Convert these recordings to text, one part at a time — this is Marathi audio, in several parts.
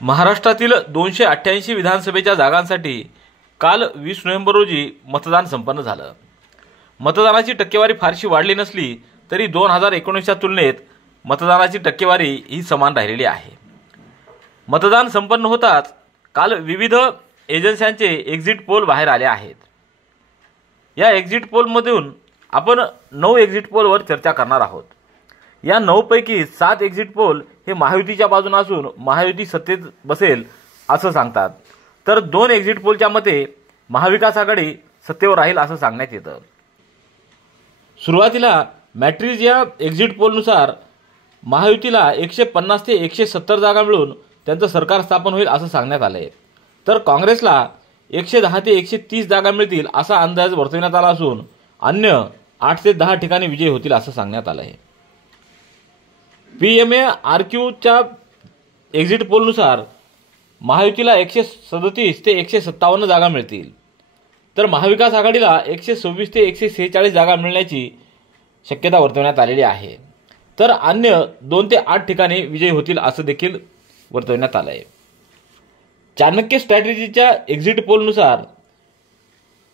महाराष्ट्रातील 288 विधानसभेच्या जागांसाठी काल 20 नोव्हेंबर रोजी मतदान संपन्न झालं। मतदानाची टक्केवारी फारशी वाढली नसली तरी 2019च्या तुलनेत मतदानाची टक्केवारी ही समान राहिलेली आहे। मतदान संपन्न होताच काल विविध एजन्स्यांचे एक्झिट पोल बाहेर आले आहेत। या एक्झिट पोलमधून आपण 9 एक्झिट पोलवर चर्चा करणार आहोत। या 9 पैकी 7 एक्झिट पोल हे महायुतीच्या बाजूने असून महायुती सत्तेत बसेल असं सांगतात, तर 2 एक्झिट पोलच्या मते महाविकास आघाडी सत्तेवर राहील असं सांगण्यात येतं। सुरुवातीला मॅट्रिज या एक्झिट पोलनुसार महायुतीला 150 ते 170 जागा मिळून त्यांचं सरकार स्थापन होईल असं सांगण्यात आलंय, तर काँग्रेसला 110 ते 130 जागा मिळतील असा अंदाज वर्तवण्यात आला असून अन्य 8 ते 10 ठिकाणी विजयी होतील असं सांगण्यात आलं आहे। PMARQच्या एक्झिट पोलनुसार महायुतीला 137 ते 157 जागा मिळतील, तर महाविकास आघाडीला 126 ते 146 जागा मिळण्याची शक्यता वर्तवण्यात आलेली आहे, तर अन्य 2 ते 8 ठिकाणी विजयी होतील असं देखील वर्तवण्यात आलं आहे। चाणक्य स्ट्रॅटेजीच्या एक्झिट पोलनुसार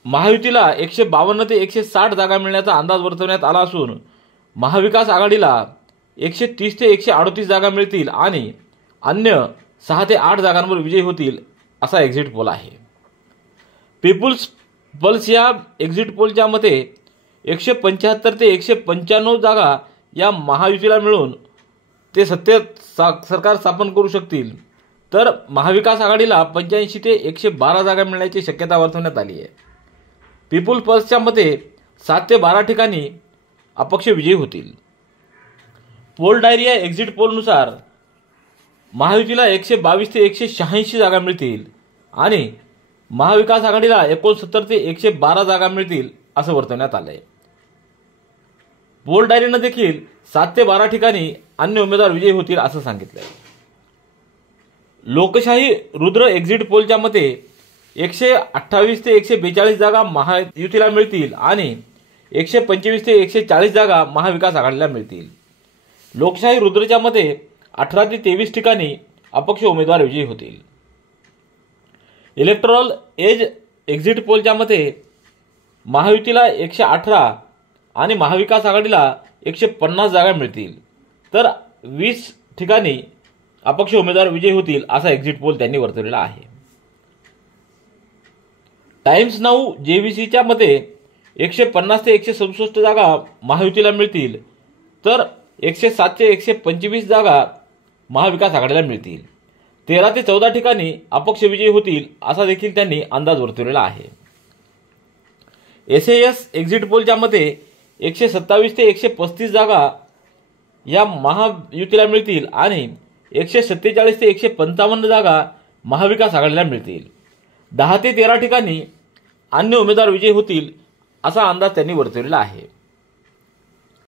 महायुतीला 152 ते 160 जागा मिळण्याचा अंदाज वर्तवण्यात आला असून महाविकास आघाडीला 130 ते 138 जागा मिळतील आणि अन्य 6 ते 8 जागांवर विजयी होतील असा एक्झिट पोल आहे। पीपल्स पल्स या एक्झिट पोलच्या मते 175 ते 195 जागा या महायुतीला मिळून ते सत्तेत सरकार स्थापन करू शकतील, तर महाविकास आघाडीला 85 ते 112 जागा मिळण्याची शक्यता वर्तवण्यात आली आहे। पीपल्स पल्सच्या मते 7 ते 12 ठिकाणी अपक्ष विजयी होतील। पोल डायरी या एक्झिट पोलनुसार महायुतीला 122 ते 186 जागा मिळतील आणि महाविकास आघाडीला 69 ते 112 जागा मिळतील असं वर्तवण्यात आलंय। पोल डायरीनं देखील 7 ते 12 ठिकाणी अन्य उमेदवार विजयी होतील असं सांगितलंय। लोकशाही रुद्र एक्झिट पोलच्या मते 128 ते 142 जागा महायुतीला मिळतील आणि 125 ते 140 जागा महाविकास आघाडीला मिळतील। लोकशाही रुद्रच्या मते 18 ते 23 ठिकाणी अपक्ष उमेदवार विजयी होतील। इलेक्टोरल एज एक्झिट पोलच्या मते महायुतीला 118 आणि महाविकास आघाडीला 150 जागा मिळतील, तर 20 ठिकाणी अपक्ष उमेदवार विजयी होतील असा एक्झिट पोल त्यांनी वर्तवलेला आहे। टाइम्स नाऊ JVCच्या मते 150 ते 167 जागा महायुतीला मिळतील, तर 107 ते 125 जागा महाविकास आघाडीला मिळतील। 13 ते 14 ठिकाणी अपक्ष विजयी होतील असा देखील त्यांनी अंदाज वर्तवलेला आहे। SAS एक्झिट पोलच्या मते 127 ते 135 जागा या महायुतीला मिळतील आणि 147 ते 155 जागा महाविकास आघाडीला मिळतील। 10 ते 13 ठिकाणी अन्य उमेदवार विजयी होतील असा अंदाज त्यांनी वर्तवलेला आहे।